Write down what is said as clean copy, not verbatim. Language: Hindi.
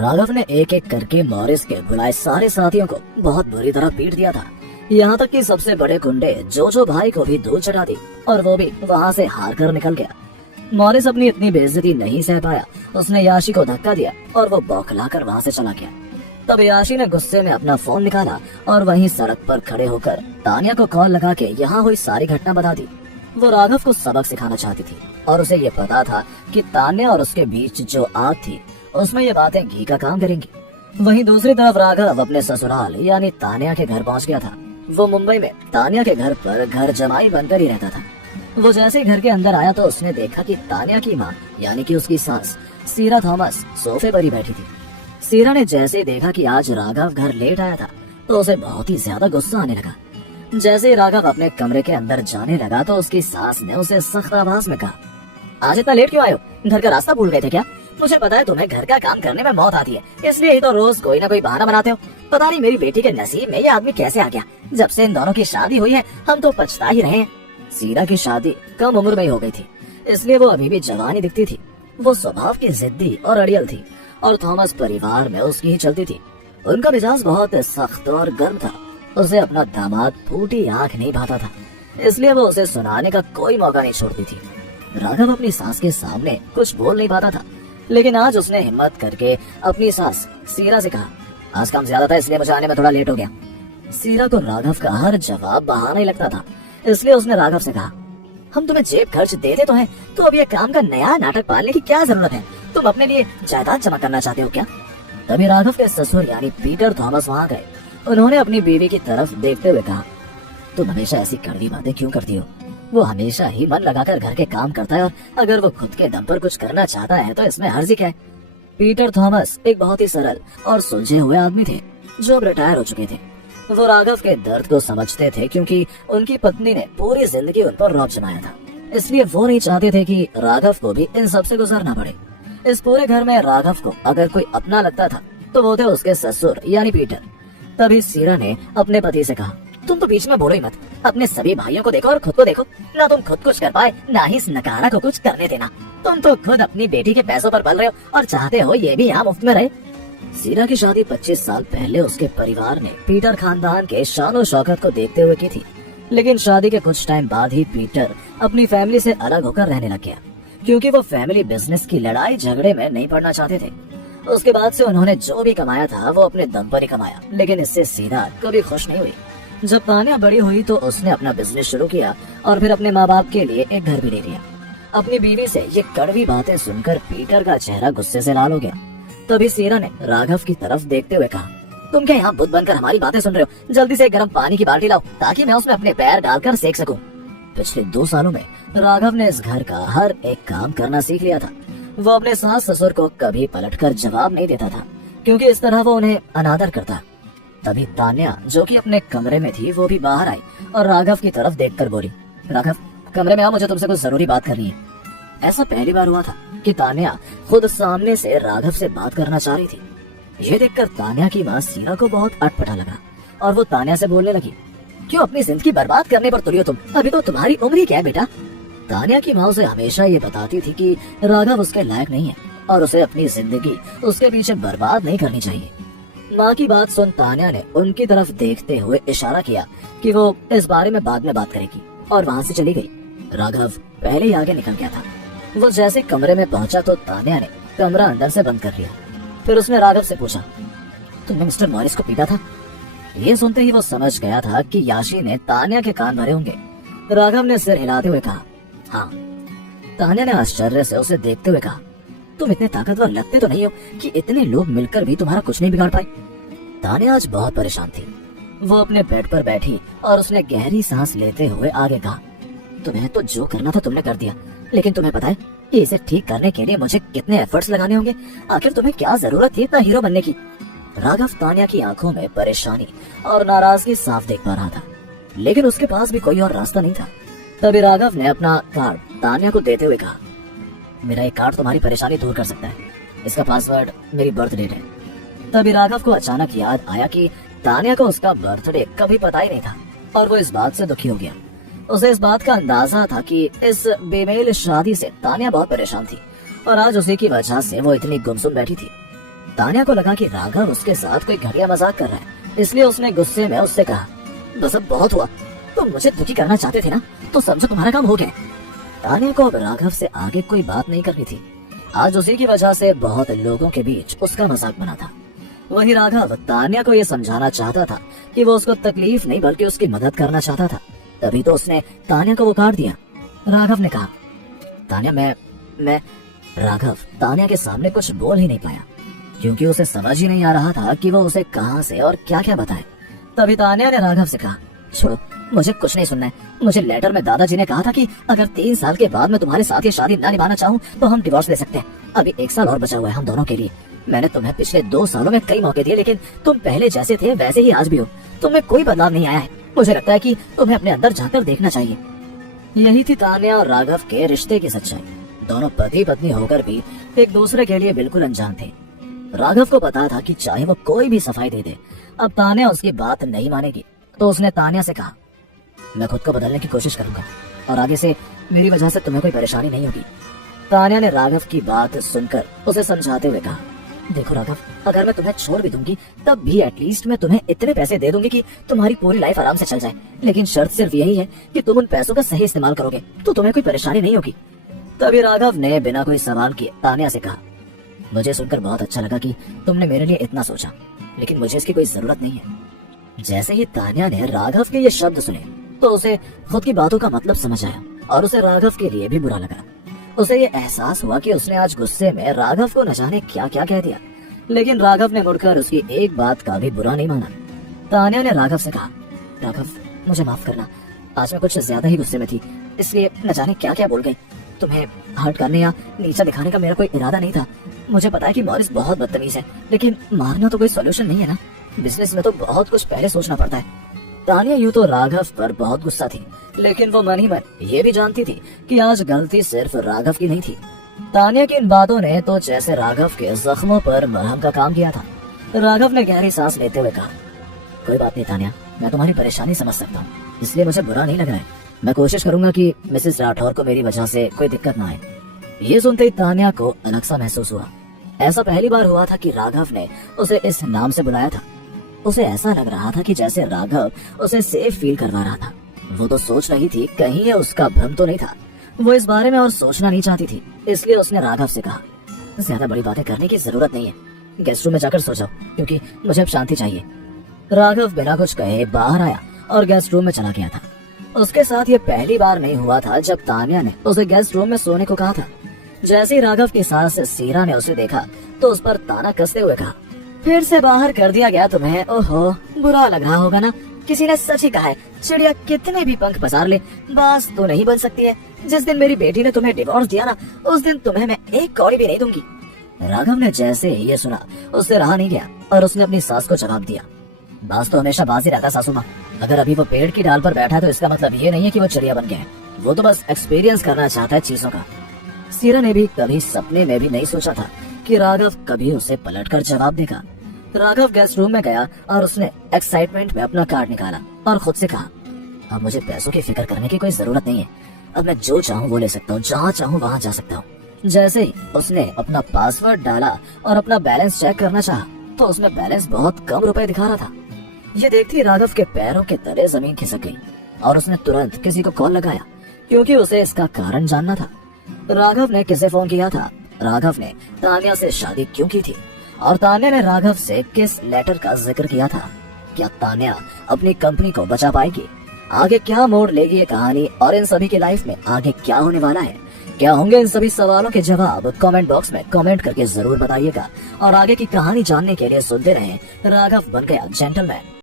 राघव ने एक एक करके मॉरिस के बुलाए सारे साथियों को बहुत बुरी तरह पीट दिया था। यहाँ तक कि सबसे बड़े गुंडे जो भाई को भी धूल चढ़ा दी और वो भी वहाँ से हार कर निकल गया। मॉरिस अपनी इतनी बेइज्जती नहीं सह पाया। उसने याशी को धक्का दिया और वो बौखलाकर वहाँ से चला गया। तब याशी ने गुस्से में अपना फोन निकाला और वहीं सड़क पर खड़े होकर तानिया को कॉल लगा के यहाँ हुई सारी घटना बता दी। वो राघव को सबक सिखाना चाहती थी और उसे ये पता था कि तान्या और उसके बीच जो आग थी उसमें ये बातें घी का काम करेंगी। वहीं दूसरी तरफ राघव अपने ससुराल यानी तान्या के घर पहुंच गया था। वो मुंबई में तान्या के घर पर घर जमाई बनकर ही रहता था। वो जैसे ही घर के अंदर आया तो उसने देखा कि तान्या की माँ यानी कि उसकी सास सीरा थॉमस सोफे पर ही बैठी थी। सीरा ने जैसे ही देखा कि आज राघव घर लेट आया था तो उसे बहुत ही ज्यादा गुस्सा आने लगा। जैसे ही राघव अपने कमरे के अंदर जाने लगा तो उसकी सास ने उसे सख्त आवाज में कहा, आज इतना लेट क्यों आए हो? घर का रास्ता भूल गए थे क्या? मुझे पता है तुम्हें घर का काम करने में मौत आती है, इसलिए ही तो रोज कोई ना कोई बहाना बनाते हो। पता नहीं मेरी बेटी के नसीब में ये आदमी कैसे आ गया। जब से इन दोनों की शादी हुई है हम तो पछता ही रहे हैं। सीरा की शादी कम उम्र में ही हो गई थी, इसलिए वो अभी भी जवान ही दिखती थी। वो स्वभाव की जिद्दी और अड़ियल थी और थॉमस परिवार में उसकी ही चलती थी। उनका मिजाज बहुत सख्त और गर्म था। उसे अपना दामाद फूटी आंख नहीं भाता था, इसलिए वो उसे सुनाने का कोई मौका नहीं छोड़ती थी। राघव अपनी सास के सामने कुछ बोल नहीं पाता था, लेकिन आज उसने हिम्मत करके अपनी सास सीरा से कहा, आज काम ज्यादा था इसलिए मुझे आने में थोड़ा लेट हो गया। सीरा को राघव का हर जवाब बहाना ही लगता था, इसलिए उसने राघव से कहा, हम तुम्हें जेब खर्च देते तो हैं, तो अब ये काम का नया नाटक पालने की क्या जरूरत है? तुम अपने लिए जायदाद जमा करना चाहते हो क्या? तभी राघव के ससुर यानी पीटर थॉमस वहाँ गए। उन्होंने अपनी बीवी की तरफ देखते हुए कहा, तुम हमेशा ऐसी कड़वी बातें क्यों करती हो? वो हमेशा ही मन लगाकर घर के काम करता है और अगर वो खुद के दम पर कुछ करना चाहता है तो इसमें हर्जी क्या है? पीटर थॉमस एक बहुत ही सरल और सुलझे हुए आदमी थे जो अब रिटायर हो चुके थे। वो राघव के दर्द को समझते थे क्योंकि उनकी पत्नी ने पूरी जिंदगी उन पर रौब जमाया था, इसलिए वो नहीं चाहते थे कि राघव को भी इन सब से गुजरना पड़े। इस पूरे घर में राघव को अगर कोई अपना लगता था तो वो थे उसके ससुर यानी पीटर। तभी सीरा ने अपने पति से कहा, तुम तो बीच में बोलो ही मत, अपने सभी भाइयों को देखो और खुद को देखो। ना तुम खुद कुछ कर पाए ना ही इस नकारा को कुछ करने देना। तुम तो खुद अपनी बेटी के पैसों पर पल रहे हो और चाहते हो ये भी यहाँ मुफ्त में रहे। सीरा की शादी 25 साल पहले उसके परिवार ने पीटर खानदान के शानो शौकत को देखते हुए की थी, लेकिन शादी के कुछ टाइम बाद ही पीटर अपनी फैमिली से अलग होकर रहने लग गया क्योंकि वो फैमिली बिजनेस की लड़ाई झगड़े में नहीं पड़ना चाहते थे। उसके बाद से उन्होंने जो भी कमाया था वो अपने दम पर ही कमाया, लेकिन इससे सीरा कभी खुश नहीं हुई। जब तान्या बड़ी हुई तो उसने अपना बिजनेस शुरू किया और फिर अपने माँ बाप के लिए एक घर भी ले लिया। अपनी बीवी से ये कड़वी बातें सुनकर पीटर का चेहरा गुस्से से लाल हो गया। तभी सीरा ने राघव की तरफ देखते हुए कहा, तुम क्या यहाँ बुत बनकर हमारी बातें सुन रहे हो? जल्दी से गर्म पानी की बाल्टी लाओ ताकि मैं उसमें अपने पैर डालकर सेक सकूं। पिछले 2 सालों में राघव ने इस घर का हर एक काम करना सीख लिया था। वो अपने सास ससुर को कभी पलटकर जवाब नहीं देता था क्योंकि इस तरह वो उन्हें अनादर करता। तभी तान्या जो कि अपने कमरे में थी वो भी बाहर आई और राघव की तरफ देखकर बोली, राघव कमरे में आओ, मुझे तुमसे कुछ जरूरी बात करनी है। ऐसा पहली बार हुआ था कि तान्या खुद सामने से राघव से बात करना चाह रही थी। ये देखकर तान्या की माँ सीरा को बहुत अटपटा लगा और वो तान्या से बोलने लगी, क्यों अपनी जिंदगी बर्बाद करने पर तुली हो तुम? अभी तो तुम्हारी उम्र ही क्या है बेटा? तान्या की माँ उसे हमेशा ये बताती थी कि राघव उसके लायक नहीं है और उसे अपनी जिंदगी उसके पीछे बर्बाद नहीं करनी चाहिए। माँ की बात सुन तान्या ने उनकी तरफ देखते हुए इशारा किया कि वो इस बारे में बाद में बात करेगी और वहाँ से चली गई। राघव पहले ही आगे निकल गया था। वो जैसे कमरे में पहुंचा तो तान्या ने कमरा अंदर से बंद कर लिया। फिर उसने राघव से पूछा, तुमने मिस्टर मॉरिस को पीटा था? ये सुनते ही वो समझ गया था कि याशी ने तान्या के कान भरे होंगे। राघव ने सिर हिलाते हुए कहा, हाँ। तान्या ने आश्चर्य से उसे देखते हुए कहा, तुम इतने ताकतवर लगते तो नहीं हो कि इतने लोग मिलकर भी तुम्हारा कुछ नहीं बिगाड़ पाए। तान्या आज बहुत परेशान थी। वो अपने बेड पर बैठी और उसने गहरी सांस लेते हुए आगे कहा, तुम्हें तो जो करना था तुमने कर दिया, लेकिन तुम्हें पता है कि इसे ठीक करने के लिए मुझे कितने एफर्ट्स लगाने होंगे? आखिर तुम्हें क्या जरूरत थी इतना हीरो बनने की? राघव तान्या की आंखों में परेशानी और नाराजगी साफ देख पा रहा था, लेकिन उसके पास भी कोई और रास्ता नहीं था। तभी राघव ने अपना कार्ड तान्या को देते हुए कहा, मेरा एक कार्ड तुम्हारी परेशानी दूर कर सकता है। इसका पासवर्ड मेरी बर्थ डेट है। तभी राघव को अचानक याद आया कि तान्या को उसका बर्थडे कभी पता ही नहीं था और वो इस बात से दुखी हो गया। उसे इस बात का अंदाजा था कि इस बेमेल शादी से तान्या बहुत परेशान थी और आज उसी की वजह से वो इतनी गुमसुम बैठी थी। तान्या को लगा कि राघव उसके साथ कोई घटिया मजाक कर रहा है, इसलिए उसने गुस्से में उससे कहा, बस अब बहुत हुआ, तुम मुझे दुखी करना चाहते थे ना, तो समझो तुम्हारा काम हो गया। तान्या को अब राघव से आगे कोई बात नहीं करनी थी। आज उसी की वजह से बहुत लोगों के बीच उसका मजाक बना था। वही राघव तान्या को ये समझाना चाहता था कि वो उसको तकलीफ नहीं बल्कि उसकी मदद करना चाहता था। तभी तो उसने तान्या को वो काट दिया। राघव ने कहा, तान्या मैं राघव तान्या के सामने कुछ बोल ही नहीं पाया, क्योंकि उसे समझ ही नहीं आ रहा था कि वो उसे कहां से और क्या क्या बताए। तभी तान्या ने राघव से कहा, छोड़ो, मुझे कुछ नहीं सुनना है। मुझे लेटर में दादाजी ने कहा था कि अगर 3 साल के बाद मैं तुम्हारे साथ ये शादी ना निभाना चाहूँ तो हम डिवोर्स ले सकते हैं। अभी 1 साल और बचा हुआ है हम दोनों के लिए। मैंने तुम्हें पिछले 2 सालों में कई मौके दिए, लेकिन तुम पहले जैसे थे वैसे ही आज भी हो। तुम्हें कोई बदलाव नहीं आया है। मुझे लगता है कि तुम्हें अपने अंदर झांककर देखना चाहिए। यही थी तान्या और राघव के रिश्ते की सच्चाई। दोनों पति पत्नी होकर भी एक दूसरे के लिए बिल्कुल अनजान थे। राघव को पता था कि चाहे वो कोई भी सफाई दे दे, अब तान्या उसकी बात नहीं मानेगी। तो उसने तान्या से कहा, मैं खुद को बदलने की कोशिश करूंगा और आगे से मेरी वजह से तुम्हें कोई परेशानी नहीं होगी। तान्या ने राघव की बात सुनकर उसे समझाते हुए कहा, देखो राघव, अगर मैं तुम्हें छोड़ भी दूंगी तब भी एटलीस्ट मैं तुम्हें इतने पैसे दे दूंगी कि तुम्हारी पूरी लाइफ आराम से चल जाए। लेकिन शर्त सिर्फ यही है कि तुम उन पैसों का सही इस्तेमाल करोगे तो तुम्हें कोई परेशानी नहीं होगी। तभी राघव ने बिना कोई सवाल किए तान्या से कहा, मुझे सुनकर बहुत अच्छा लगा कि तुमने मेरे लिए इतना सोचा, लेकिन मुझे इसकी कोई जरूरत नहीं है। जैसे ही तान्या ने राघव के ये शब्द सुने तो उसे खुद की बातों का मतलब समझ आया और उसे राघव के लिए भी बुरा लगा। उसे ये एहसास हुआ कि उसने आज गुस्से में राघव को न जाने क्या क्या कह दिया, लेकिन राघव ने मुड़कर उसकी एक बात का भी बुरा नहीं माना। तान्या ने राघव से कहा, राघव मुझे माफ करना, आज मैं कुछ ज्यादा ही गुस्से में थी, इसलिए न जाने क्या क्या बोल गई। तुम्हें हर्ट करने या नीचा दिखाने का मेरा कोई इरादा नहीं था। मुझे पता है कि मॉरिस बहुत बदतमीज है, लेकिन मारना तो कोई सोल्यूशन नहीं है ना। बिजनेस में तो बहुत कुछ पहले सोचना पड़ता है। तान्या यूं तो राघव पर बहुत गुस्सा थी, लेकिन वो मन ही मन ये भी जानती थी कि आज गलती सिर्फ राघव की नहीं थी। तान्या की इन बातों ने तो जैसे राघव के जख्मों पर मरहम का काम किया था। राघव ने गहरी सांस लेते हुए कहा, कोई बात नहीं तान्या, मैं तुम्हारी परेशानी समझ सकता हूँ, इसलिए मुझे बुरा नहीं लग रहा है। मैं कोशिश करूंगा कि मिसेस राठौर को मेरी वजह से कोई दिक्कत ना आए। ये सुनते ही तान्या को अलग सा महसूस हुआ। ऐसा पहली बार हुआ था कि राघव ने उसे इस नाम से बुलाया था। उसे ऐसा लग रहा था कि जैसे राघव उसे सेफ फील करवा रहा था। वो तो सोच रही थी कहीं ये उसका भ्रम तो नहीं था। वो इस बारे में और सोचना नहीं चाहती थी, इसलिए उसने राघव से कहा, ज्यादा बड़ी बातें करने की जरूरत नहीं है, गेस्ट रूम में जाकर सो जाओ, क्योंकि मुझे अब शांति चाहिए। राघव बिना कुछ कहे बाहर आया और गेस्ट रूम में चला गया था। उसके साथ ये पहली बार नहीं हुआ था जब तान्या ने उसे गेस्ट रूम में सोने को कहा था। जैसे ही राघव की सास सीरा ने उसे देखा तो उस पर ताना कसते हुए कहा, फिर से बाहर कर दिया गया तुम्हें? ओहो, बुरा लग रहा होगा ना। किसी ने सच ही कहा है, चिड़िया कितने भी पंख पसार ले, बाज तो नहीं बन सकती है। जिस दिन मेरी बेटी ने तुम्हें डिवोर्स दिया ना, उस दिन तुम्हें मैं एक कौड़ी भी नहीं दूंगी। राघव ने जैसे ही ये सुना उससे रहा नहीं गया और उसने अपनी सास को जवाब दिया, बाज तो हमेशा बाज ही रहता सासू माँ। अगर अभी वो पेड़ की डाल पर बैठा है तो इसका मतलब ये नहीं है कि वो चिड़िया बन गया है। वो तो बस एक्सपीरियंस करना चाहता है चीजों का। सीरा ने भी कभी सपने में भी नहीं सोचा था कि राघव कभी उसे पलटकर जवाब देगा। राघव गेस्ट रूम में गया और उसने एक्साइटमेंट में अपना कार्ड निकाला और खुद से कहा, अब मुझे पैसों की फिक्र करने की कोई जरूरत नहीं है। अब मैं जो चाहूँ वो ले सकता हूँ, जहाँ चाहूँ वहाँ जा सकता हूँ। जैसे ही उसने अपना पासवर्ड डाला और अपना बैलेंस चेक करना चाहा तो उसमें बैलेंस बहुत कम रुपए दिखा रहा था। ये देखती राघव के पैरों के तले जमीन खिसक गई और उसने तुरंत किसी को कॉल लगाया, क्योंकि उसे इसका कारण जानना था। राघव ने किसे फोन किया था, राघव ने तान्या से शादी क्यों की थी और तान्या ने राघव से किस लेटर का जिक्र किया था। क्या तान्या अपनी कंपनी को बचा पाएगी? आगे क्या मोड़ लेगी ये कहानी और इन सभी की लाइफ में आगे क्या होने वाला है? क्या होंगे इन सभी सवालों के जवाब? कमेंट बॉक्स में कमेंट करके जरूर बताइएगा और आगे की कहानी जानने के लिए सुनते रहें राघव बन गया जेंटलमैन।